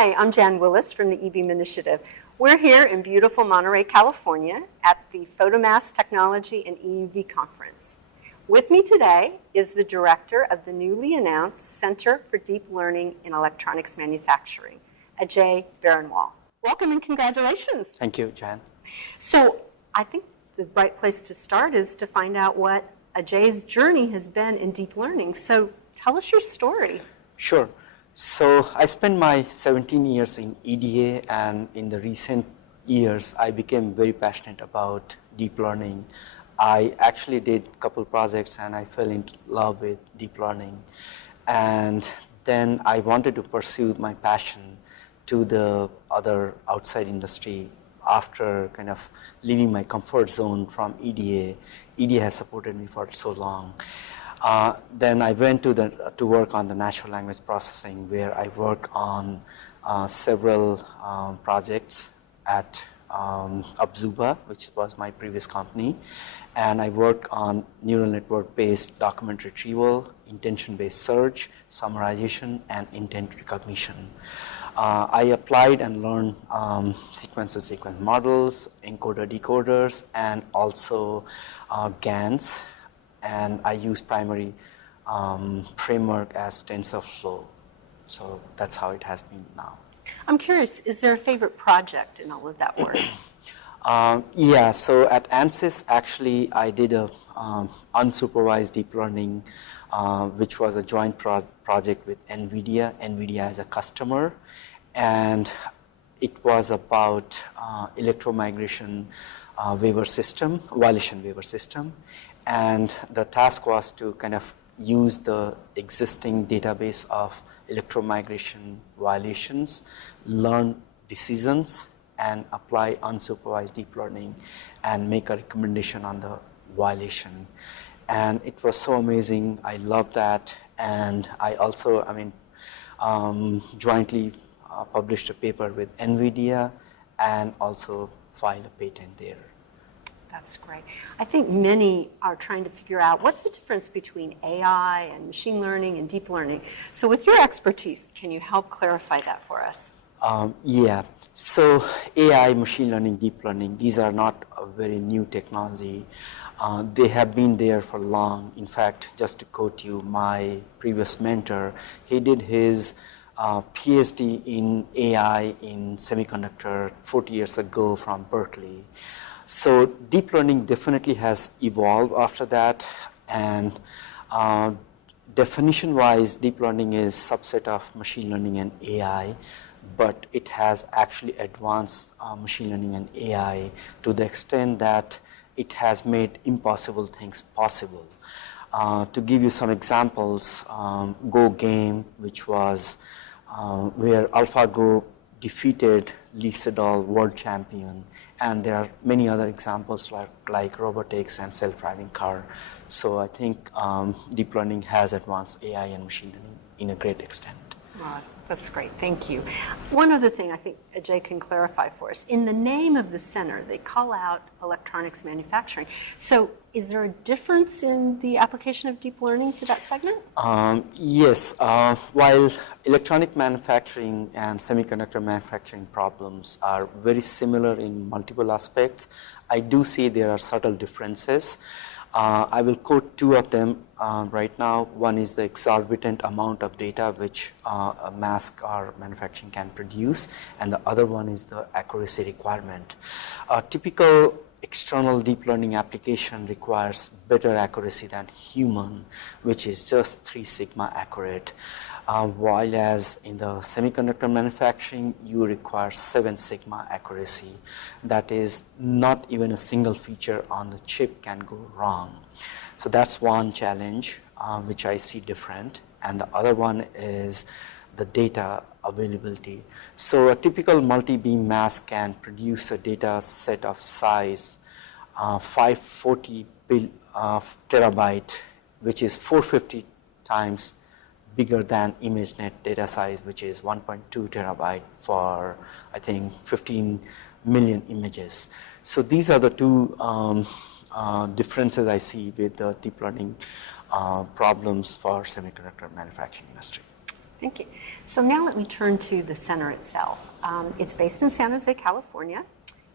Hi, I'm Jan Willis from the eBeam Initiative. We're here in beautiful Monterey, California at the Photomask Technology and EUV Conference. With me today is the director of the newly announced Center for Deep Learning in Electronics Manufacturing, Ajay Baranwal. Welcome and congratulations. Thank you, Jan. So I think the right place to start is to find out what Ajay's journey has been in deep learning. So tell us your story. Sure. So I spent my 17 years in EDA, and in the recent years, I became very passionate about deep learning. I actually did a couple projects and I fell in love with deep learning. And then I wanted to pursue my passion to the other outside industry after kind of leaving my comfort zone from EDA. EDA has supported me for so long. Then I went to work on the natural language processing, where I worked on several projects at Abzuba, which was my previous company. And I worked on neural network-based document retrieval, intention-based search, summarization, and intent recognition. I applied and learned sequence-to-sequence models, encoder-decoders, and also GANs. And I use primary framework as TensorFlow. So that's how it has been now. I'm curious, is there a favorite project in all of that work? Yeah, so at ANSYS, actually, I did a unsupervised deep learning, which was a joint project with NVIDIA. NVIDIA as a customer. And it was about electromigration waiver system, violation waiver system. And the task was to kind of use the existing database of electromigration violations, learn decisions, and apply unsupervised deep learning and make a recommendation on the violation. And it was so amazing. I loved that. And I also, jointly published a paper with NVIDIA and also filed a patent there. That's great. I think many are trying to figure out what's the difference between AI and machine learning and deep learning. So with your expertise, can you help clarify that for us? Yeah. So AI, machine learning, deep learning, these are not a very new technology. They have been there for long. In fact, just to quote you, my previous mentor, he did his PhD in AI in Semiconductor 40 years ago from Berkeley. So deep learning definitely has evolved after that, and definition-wise, deep learning is a subset of machine learning and AI, but it has actually advanced machine learning and AI to the extent that it has made impossible things possible. To give you some examples, Go game, which was where AlphaGo defeated Lee Sedol, world champion, and there are many other examples like robotics and self-driving car. So I think deep learning has advanced AI and machine learning in a great extent. Wow, that's great, thank you. One other thing I think Ajay can clarify for us. In the name of the center, they call out electronics manufacturing. So is there a difference in the application of deep learning for that segment? Yes. While electronic manufacturing and semiconductor manufacturing problems are very similar in multiple aspects, I do see there are subtle differences. I will quote two of them right now. One is the exorbitant amount of data which a mask or manufacturing can produce, and the other one is the accuracy requirement. A typical external deep learning application requires better accuracy than human, which is just 3 sigma accurate. While as in the semiconductor manufacturing, you require 7 sigma accuracy. That is, not even a single feature on the chip can go wrong. So that's one challenge which I see different. And the other one is the data availability. So a typical multi-beam mask can produce a data set of size 540 terabyte, which is 450 times bigger than ImageNet data size, which is 1.2 terabyte for, I think, 15 million images. So these are the two differences I see with the deep learning problems for semiconductor manufacturing industry. Thank you. So now let me turn to the center itself. It's based in San Jose, California.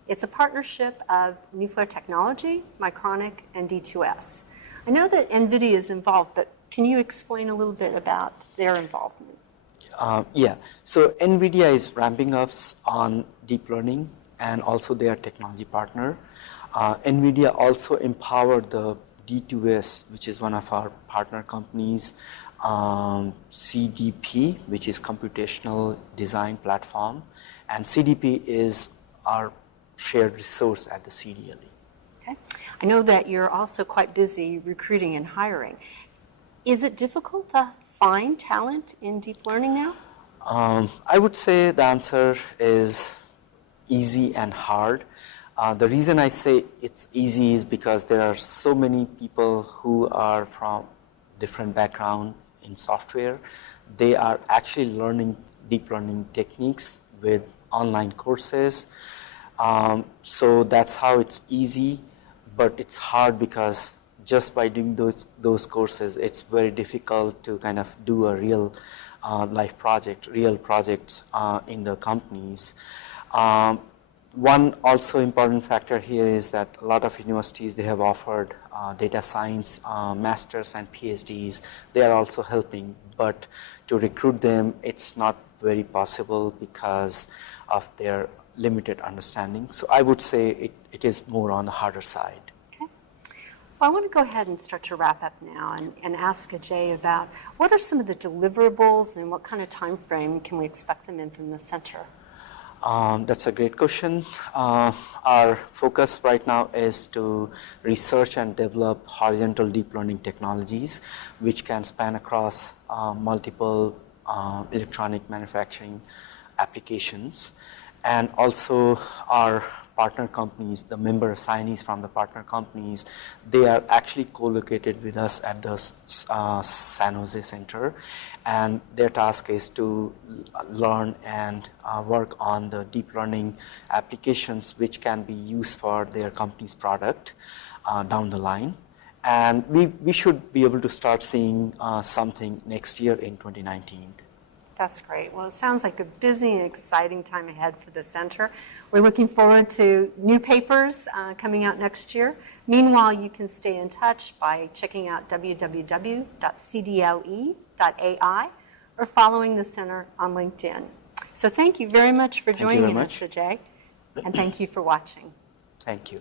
It's a partnership of Nuclear Technology, Micronic, and D2S. I know that NVIDIA is involved, but can you explain a little bit about their involvement? Yeah, so NVIDIA is ramping up on deep learning, and also they are technology partner. NVIDIA also empowered the D2S, which is one of our partner companies, CDP, which is computational design platform, and CDP is our shared resource at the CDLe. Okay. I know that you're also quite busy recruiting and hiring. Is it difficult to find talent in deep learning now? I would say the answer is easy and hard. The reason I say it's easy is because there are so many people who are from different background in software. They are actually learning deep learning techniques with online courses. So that's how it's easy, but it's hard because just by doing those courses, it's very difficult to kind of do a real life project, real projects in the companies. One also important factor here is that a lot of universities, they have offered data science masters and PhDs. They are also helping, but to recruit them, it's not very possible because of their limited understanding. So I would say it is more on the harder side. Okay. Well, I want to go ahead and start to wrap up now and ask Ajay about what are some of the deliverables and what kind of time frame can we expect them in from the center? That's a great question. Our focus right now is to research and develop horizontal deep learning technologies, which can span across multiple electronic manufacturing applications. And also our partner companies, the member assignees from the partner companies, they are actually co-located with us at the San Jose Center. And their task is to learn and work on the deep learning applications which can be used for their company's product down the line. And we should be able to start seeing something next year in 2019. That's great. Well, it sounds like a busy and exciting time ahead for the center. We're looking forward to new papers coming out next year. Meanwhile, you can stay in touch by checking out www.cdle.ai or following the center on LinkedIn. So thank you very much for joining us, Ajay, and thank you for watching. Thank you.